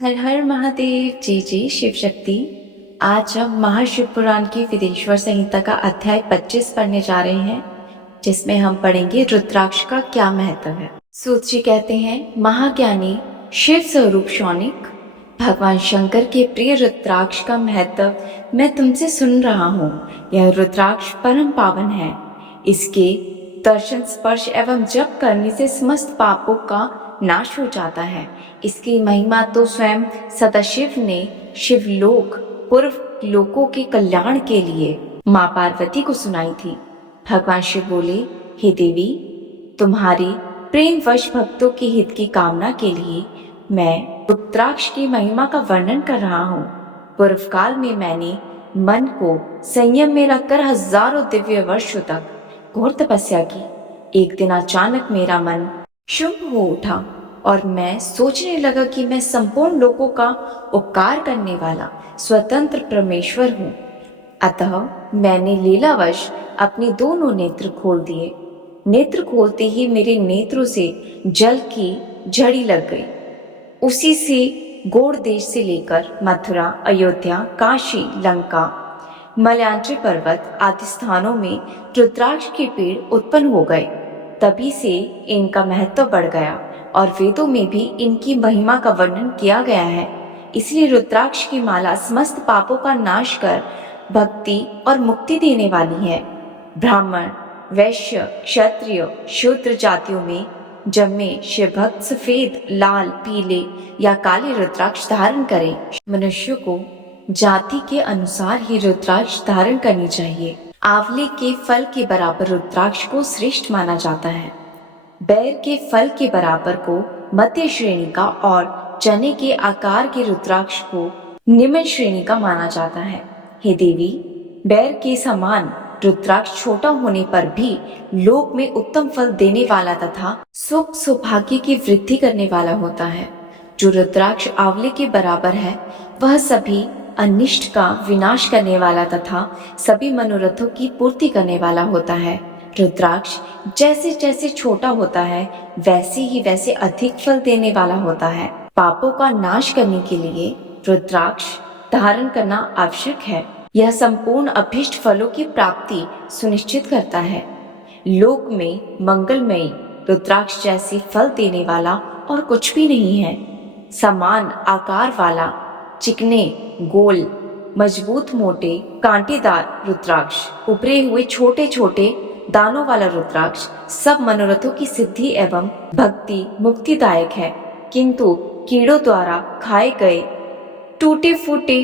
हर हर महादेव। जय जय शिव शक्ति। आज हम महाशिव पुराण की विदेश्वर संहिता का अध्याय 25 पढ़ने जा रहे हैं, जिसमें हम पढ़ेंगे रुद्राक्ष का क्या महत्व है। सूत जी कहते हैं, महाज्ञानी शिव स्वरूप शौनिक, भगवान शंकर के प्रिय रुद्राक्ष का महत्व मैं तुमसे सुन रहा हूँ। यह रुद्राक्ष परम पावन है। इसके दर्शन, स्पर्श एवं जप करने से समस्त पापों का नाश हो जाता है। इसकी महिमा तो स्वयं सदाशिव ने शिवलोक पूर्व लोकों के कल्याण के लिए माँ पार्वती को सुनाई थी। भगवान शिव बोले, हे देवी, तुम्हारी प्रेमवश भक्तों के हित की कामना के लिए मैं रुद्राक्ष की महिमा का वर्णन कर रहा हूँ। पूर्व काल में मैंने मन को संयम में रखकर हजारों दिव्य वर्षों तक घोर तपस्या की। एक दिन अचानक मेरा मन शुभ हो उठा और मैं सोचने लगा कि मैं संपूर्ण लोगों का उपकार करने वाला स्वतंत्र परमेश्वर हूँ। अतः मैंने लीलावश अपने दोनों नेत्र खोल दिए। नेत्र खोलते ही मेरे नेत्रों से जल की झड़ी लग गई। उसी से गौड़ देश से लेकर मथुरा, अयोध्या, काशी, लंका, मलयांचल पर्वत आदि स्थानों में रुद्राक्ष के पेड़ उत्पन्न हो गए। तभी से इनका महत्व बढ़ गया और वेदों में भी इनकी महिमा का वर्णन किया गया है। इसलिए रुद्राक्ष की माला समस्त पापों का नाश कर भक्ति और मुक्ति देने वाली है। ब्राह्मण, वैश्य, क्षत्रिय, शूद्र जातियों में जन्मे शिव भक्त सफेद, लाल, पीले या काले रुद्राक्ष धारण करें। मनुष्य को जाति के अनुसार ही रुद्राक्ष धारण करनी चाहिए। आंवले के फल के बराबर रुद्राक्ष को श्रेष्ठ माना जाता है। बैर के फल के बराबर को मध्य श्रेणी का और चने के आकार के रुद्राक्ष को निम्न श्रेणी का माना जाता है। हे देवी, बैर के समान रुद्राक्ष छोटा होने पर भी लोक में उत्तम फल देने वाला तथा सुख सौभाग्य की वृद्धि करने वाला होता है। जो रुद्राक्ष आंवले के बराबर है, वह सभी अनिष्ट का विनाश करने वाला तथा सभी मनोरथों की पूर्ति करने वाला होता है। रुद्राक्ष जैसे जैसे छोटा होता है, वैसे अधिक फल देने वाला होता है। पापों का नाश करने के लिए रुद्राक्ष धारण करना आवश्यक है। यह संपूर्ण अभीष्ट फलों की प्राप्ति सुनिश्चित करता है। लोक में मंगलमयी रुद्राक्ष जैसे फल देने वाला और कुछ भी नहीं है। समान आकार वाला, चिकने, गोल, मजबूत, मोटे, कांटेदार रुद्राक्ष, उभरे हुए छोटे छोटे दानों वाला रुद्राक्ष सब मनोरथों की सिद्धि एवं भक्ति मुक्तिदायक है। किंतु कीड़ों द्वारा खाए गए टूटे फूटे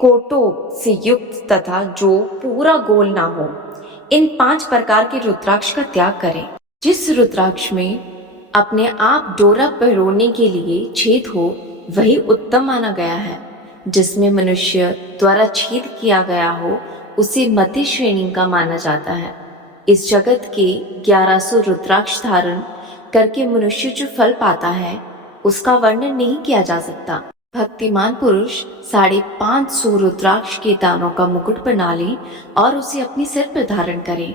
कोटों से युक्त तथा जो पूरा गोल ना हो, इन 5 प्रकार के रुद्राक्ष का त्याग करें। जिस रुद्राक्ष में अपने आप डोरा पिरोने के लिए छेद हो, वही उत्तम माना गया है। जिसमें मनुष्य द्वारा छेद किया गया हो, उसे मध्य श्रेणी का माना जाता है। इस जगत के 1100 रुद्राक्ष धारण करके मनुष्य जो फल पाता है, उसका वर्णन नहीं किया जा सकता। भक्तिमान पुरुष 550 रुद्राक्ष के दानों का मुकुट बना ले और उसे अपने सिर पर धारण करे।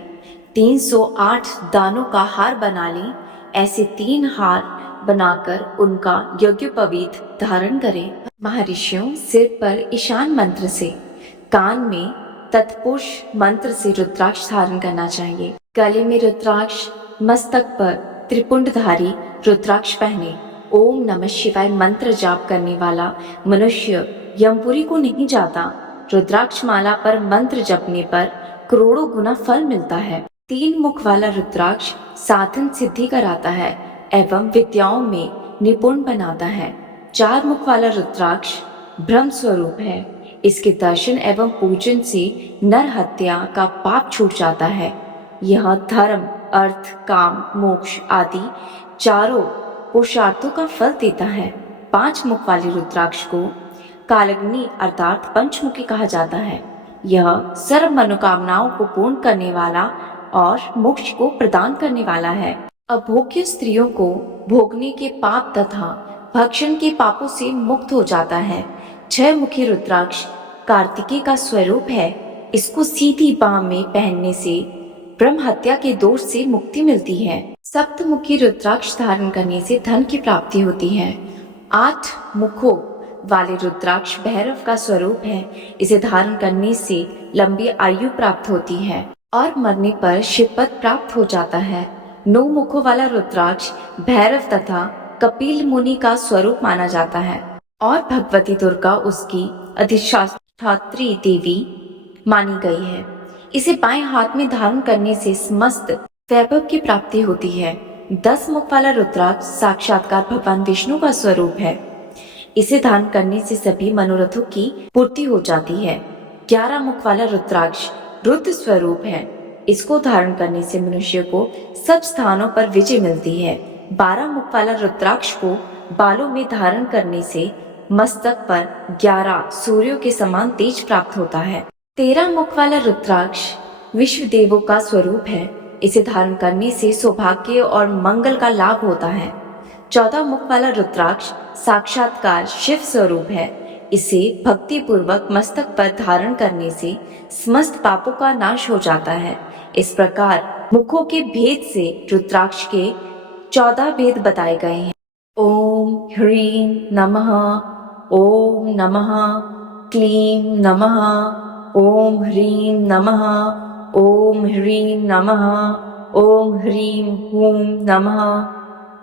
308 दानों का हार बना ले। ऐसे 3 हार बनाकर उनका यज्ञोपवीत धारण करें। महर्षियों सिर पर ईशान मंत्र से, कान में तत्पुरुष मंत्र से रुद्राक्ष धारण करना चाहिए। गले में रुद्राक्ष, मस्तक पर त्रिपुंडधारी रुद्राक्ष पहने। ओम नमः शिवाय मंत्र जाप करने वाला मनुष्य यमपुरी को नहीं जाता। रुद्राक्ष माला पर मंत्र जपने पर करोड़ों गुना फल मिलता है। 3 मुख वाला रुद्राक्ष साधन सिद्धि कराता है एवं विद्याओं में निपुण बनाता है। 4 मुख वाला रुद्राक्ष ब्रह्म स्वरूप है। इसके दर्शन एवं पूजन से नर हत्या का पाप छूट जाता है। यह धर्म, अर्थ, काम, मोक्ष आदि चारों पुरुषार्थों का फल देता है। 5 मुख वाले रुद्राक्ष को कालग्नि अर्थात पंचमुखी कहा जाता है। यह सर्व मनोकामनाओं को पूर्ण करने वाला और मोक्ष को प्रदान करने वाला है। अभोग्य स्त्रियों को भोगने के पाप तथा भक्षण के पापों से मुक्त हो जाता है। 6 मुखी रुद्राक्ष कार्तिकेय का स्वरूप है। इसको सीधी बाह में पहनने से ब्रह्म हत्या के दोष से मुक्ति मिलती है। 7 मुखी रुद्राक्ष धारण करने से धन की प्राप्ति होती है। 8 मुखों वाले रुद्राक्ष भैरव का स्वरूप है। इसे धारण करने से लंबी आयु प्राप्त होती है और मरने पर शिवपद प्राप्त हो जाता है। 9 मुखों वाला रुद्राक्ष भैरव तथा कपिल मुनि का स्वरूप माना जाता है और भगवती दुर्गा उसकी अधिष्ठात्री देवी मानी गई है। इसे बाएं हाथ में धारण करने से समस्त वैभव की प्राप्ति होती है। 10 मुख वाला रुद्राक्ष साक्षात्कार भगवान विष्णु का स्वरूप है। इसे धारण करने से सभी मनोरथों की पूर्ति हो जाती है। 11 मुख वाला रुद्राक्ष रुद्र स्वरूप है। इसको धारण करने से मनुष्य को सब स्थानों पर विजय मिलती है। 12 मुख वाला रुद्राक्ष को बालों में धारण करने से मस्तक पर 11 सूर्यों के समान तेज प्राप्त होता है। 13 मुख वाला रुद्राक्ष विश्व देवों का स्वरूप है। इसे धारण करने से सौभाग्य और मंगल का लाभ होता है। 14 मुख वाला रुद्राक्ष साक्षात्कार शिव स्वरूप है। इसे भक्ति पूर्वक मस्तक पर धारण करने से समस्त पापों का नाश हो जाता है। इस प्रकार मुखों के भेद से रुद्राक्ष के 14 भेद बताए गए हैं। ओम ह्रीं नमः, ओम नमः, क्लीं नमः, ओम ह्रीं नमः, ओम ह्रीं नमः, ओम ह्रीं हूं नमः,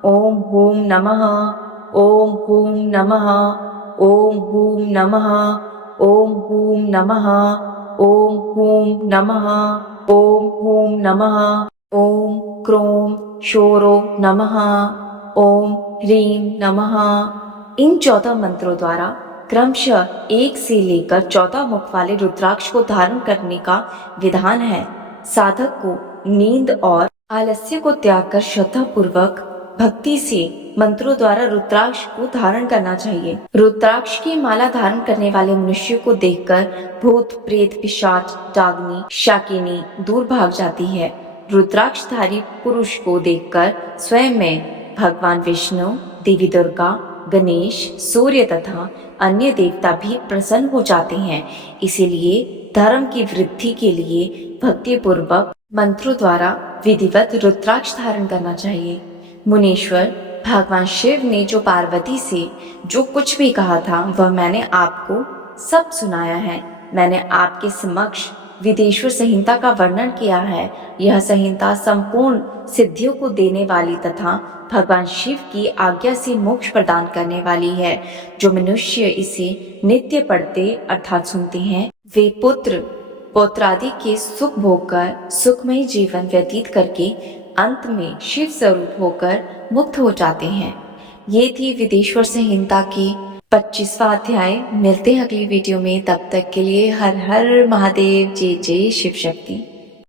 ओम हूं नमः, ओम हूं नमः, ओम हूं नमः, ओम हूं नमः, ओम हूं नमः, ओम हूं नमः, ओम क्रोम शोरो नमः, ओम ह्रीं नमः। इन 14 मंत्रों द्वारा क्रमशः 1 से लेकर 14 मुख वाले रुद्राक्ष को धारण करने का विधान है। साधक को नींद और आलस्य को त्याग कर श्रद्धा पूर्वक भक्ति से मंत्रों द्वारा रुद्राक्ष को धारण करना चाहिए। रुद्राक्ष की माला धारण करने वाले मनुष्य को देखकर भूत प्रेत पिशाच डागनी शाकिनी दूर भाग जाती है। रुद्राक्षधारी पुरुष को देखकर स्वयं में भगवान विष्णु, देवी दुर्गा, गणेश, सूर्य तथा अन्य देवता भी प्रसन्न हो जाते हैं। इसीलिए धर्म की वृद्धि के लिए भक्ति पूर्वक मंत्रों द्वारा विधिवत रुद्राक्ष धारण करना चाहिए। मुनीश्वर, भगवान शिव ने जो पार्वती से जो कुछ भी कहा था वह मैंने आपको सब सुनाया है। मैंने आपके समक्ष विदेश्वर संहिता का वर्णन किया है। यह संहिता संपूर्ण सिद्धियों को देने वाली तथा भगवान शिव की आज्ञा से मोक्ष प्रदान करने वाली है। जो मनुष्य इसे नित्य पढ़ते अर्थात सुनते हैं, वे पुत्र पौत्रादि के सुख भोगकर सुखमय जीवन व्यतीत करके अंत में शिव स्वरूप होकर मुक्त हो जाते हैं। ये थी विदेश्वर संहिता की 25वां अध्याय। मिलते हैं अगली वीडियो में, तब तक के लिए हर हर महादेव, जय जय शिव शक्ति।